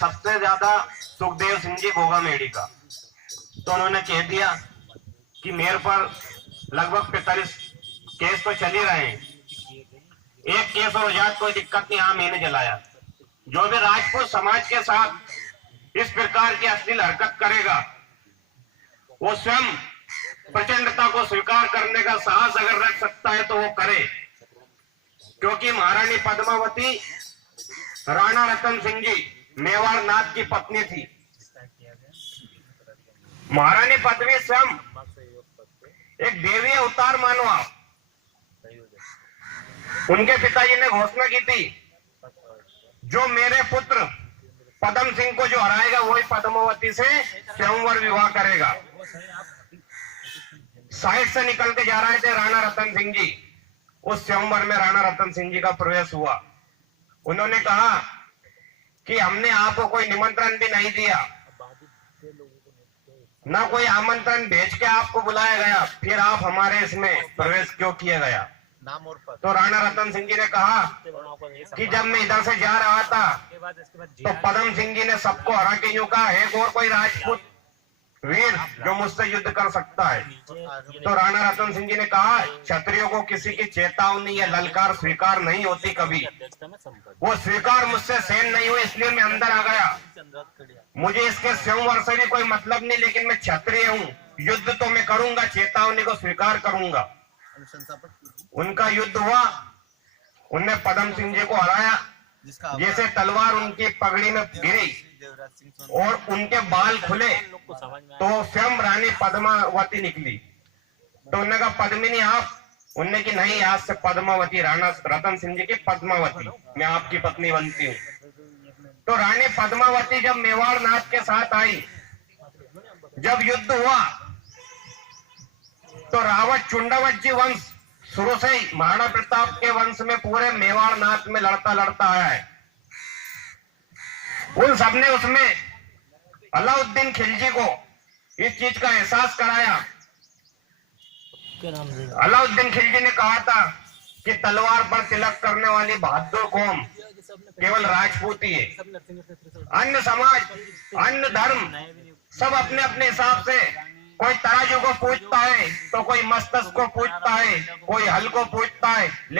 सबसे ज्यादा सुखदेव सिंह जी घोघामेडी का। तो उन्होंने कह दिया कि मेरे पर लगभग 45 केस तो चल ही रहे हैं, एक केस हो जाए कोई दिक्कत नहीं, हाँ मैंने जलाया। जो भी राजपूत समाज के साथ इस प्रकार की अश्लील हरकत करेगा वो स्वयं प्रचंडता को स्वीकार करने का साहस अगर रख सकता है तो वो करे, क्योंकि महारानी पद्मावती राणा रतन सिंह जी मेवाड़ नाथ की पत्नी थी। महारानी पदवी स्वयं एक देवी अवतार मानो आप। उनके पिताजी ने घोषणा की थी, जो मेरे पुत्र पद्म सिंह को जो हराएगा वही पद्मावती से स्वयंवर विवाह करेगा। साइड से निकल के जा रहे थे राणा रतन सिंह जी, उस स्वयंवर में राणा रतन सिंह जी का प्रवेश हुआ। उन्होंने कहा कि हमने आपको कोई निमंत्रण भी नहीं दिया, ना कोई आमंत्रण भेज के आपको बुलाया गया, फिर आप हमारे इसमें प्रवेश क्यों किया गया। तो राणा रतन सिंह जी ने कहा कि जब मैं इधर से जा रहा था तो पद्म सिंह जी ने सबको हरा के यूं कहा, है और कोई राजपूत वीर जो मुझसे युद्ध कर सकता है। तो राणा रतन सिंह जी ने कहा, क्षत्रियों को किसी की चेतावनी या ललकार स्वीकार नहीं होती कभी, वो स्वीकार मुझसे सहन नहीं हुई, इसलिए मैं अंदर आ गया। मुझे इसके स्वयंवर से भी कोई मतलब नहीं, लेकिन मैं क्षत्रिय हूँ, युद्ध तो मैं करूंगा, चेतावनी को स्वीकार करूंगा। उनका युद्ध हुआ, उनने पद्म सिंह जी को हराया। जैसे तलवार उनकी पगड़ी में गिरी और उनके बाल खुले तो स्वयं रानी पद्मावती निकली। तो उन्होंने कहा, पद्मिनी आप? उनने की नहीं, आज से पद्मावती, राणा रतन सिंह जी की पद्मावती, मैं आपकी पत्नी बनती हूँ। तो रानी पद्मावती जब मेवाड़ नाथ के साथ आई, जब युद्ध हुआ तो रावत चुंडावत जी वंश शुरू से ही महाराणा प्रताप के वंश में पूरे मेवाड़ नाथ में लड़ता लड़ता आया है। उन सबने उसमें अलाउद्दीन खिलजी को इस चीज का एहसास कराया। अलाउद्दीन खिलजी ने कहा था कि तलवार पर तिलक करने वाली बहादुर कौम केवल राजपूत ही है, अन्य समाज, अन्य धर्म सब अपने अपने हिसाब से, कोई तराजू को पूजता है तो कोई मस्तक को पूजता है, कोई हल को पूजता है, लेकिन